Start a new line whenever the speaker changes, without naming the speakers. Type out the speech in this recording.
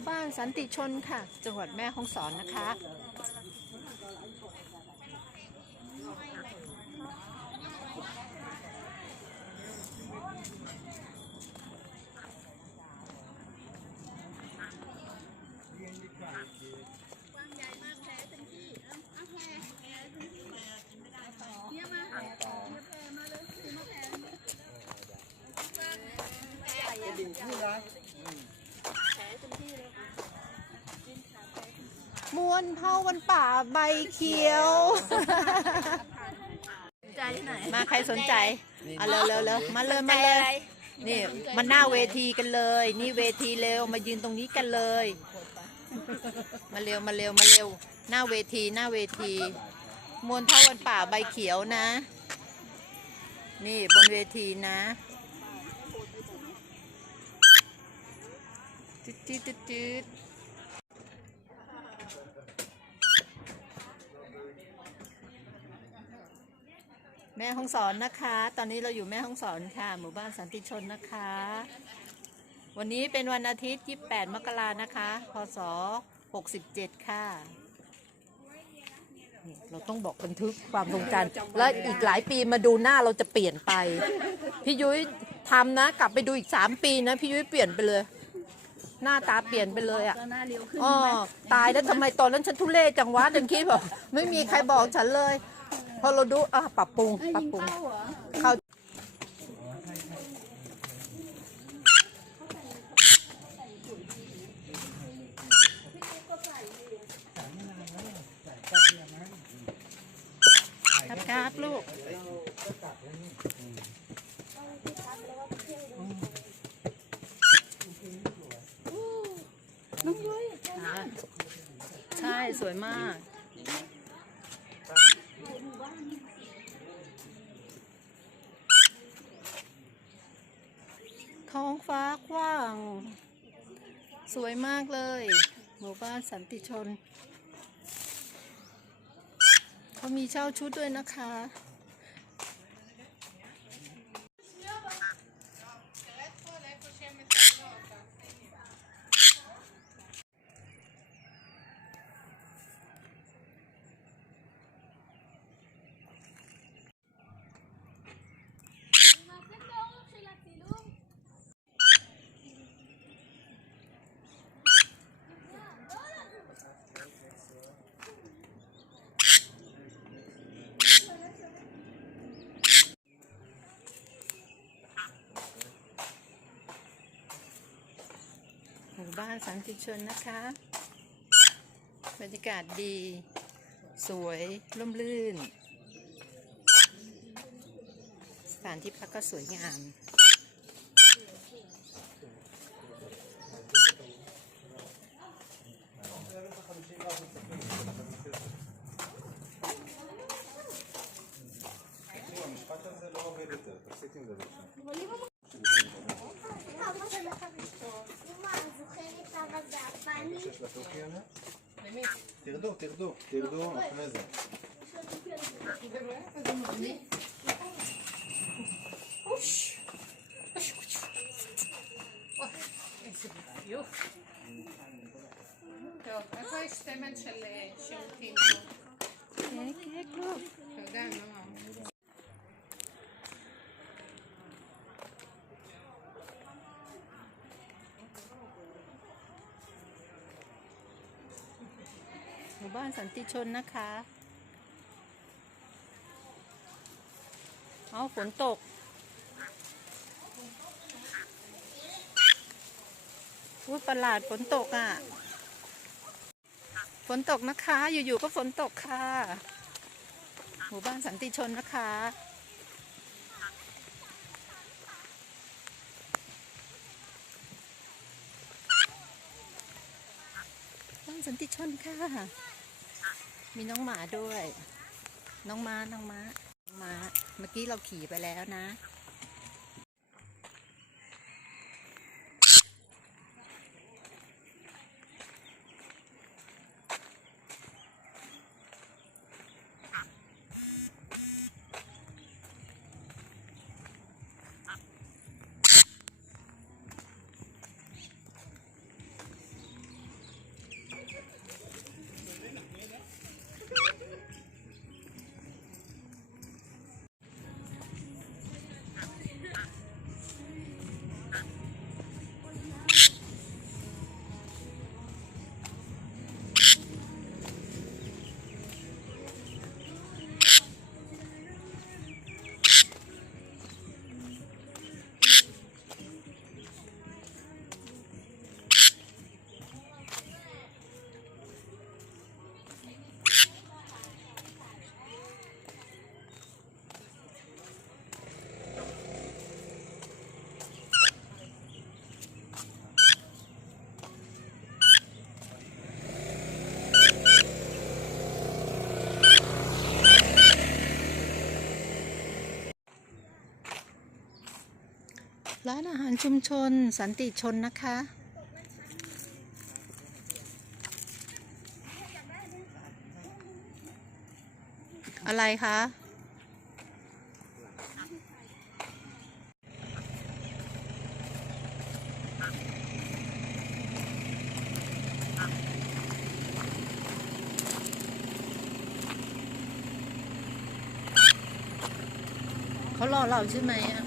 มู่บ้านสันติชนค่ะ จังหวัดแม่ฮ่องสอนนะคะ มว นเผาวันป่าใบเขียว
ใจที่ไหน
มาใครสนใจเอาเร็วเร็วเร็วมาเลยมาเลย นี่มาหน้าเวทีกันเลย นี่เวทีเร็วมายืนตรงนี้กันเลย มาเร็วมาเร็วมาเร็ว หน้าเวทีหน้าเวที มวลเท่าวันป่าใบเขียวนะ นี่บนเวทีนะจืดจืดจืด แม่ห้องสอนนะคะ ตอนนี้เราอยู่แม่ห้องสอนค่ะ หมู่บ้านสันติชนนะคะ วันนี้เป็นวันอาทิตย์ 28 มกรานะคะ พศ 67 ค่ะนี่เราต้องบอกบันทึกความทรงจำแล้วอีกหลายปีมาดูหน้าเราจะเปลี่ยนไป พี่ยุ้ยทำนะ กลับไปดูอีก 3 ปีนะ พี่ยุ้ยเปลี่ยนไปเลย หน้าตาเปลี่ยนไปเลยอะ
ก็หน้าเรียวขึ้น
อ๋อ
ใช่ไหม
ตายแล้วทำไมตอนนั้นฉันทุเรศจังวะฉันคิดแบบไม่มีใครบอกฉันเลย พอเราดูอะปรับปรุง
เอ้ย
ปรับ
ยิง
ปรุง
เป้าเหรอ
เข้าครับครับลูก
น้องยุ้ย
ใช่ สวยมาก ท้องฟ้ากว้าง สวยมากเลย หมู่บ้านสันติชน เขามีเช่าชุดด้วยนะคะ บ้านสันติชนนะคะ บรรยากาศดี สวยร่มรื่น สถานที่พักก็สวยงาม
תרדו, תרדו, תרדו אחרי זה.
טוב, איפה יש סמל של אה, שירותים?
כן, כן, כן. טוב.
תודה,
נועם. มู่บ้านสันติชนนะคะเอาฝนตกอุ้ยประหลาดฝนตกอะ ฝนตกนะคะ อยู่ๆก็ฝนตกค่ะ หมู่บ้านสันติชนนะคะบ้านสันติชนค่ะ มีน้องหมาด้วย น้องม้าน้องม้าน้องม้า เมื่อกี้เราขี่ไปแล้วนะ ร้านอาหารชุมชนสันติชนนะคะ อะไรคะเขารอเราใช่ไหมอะ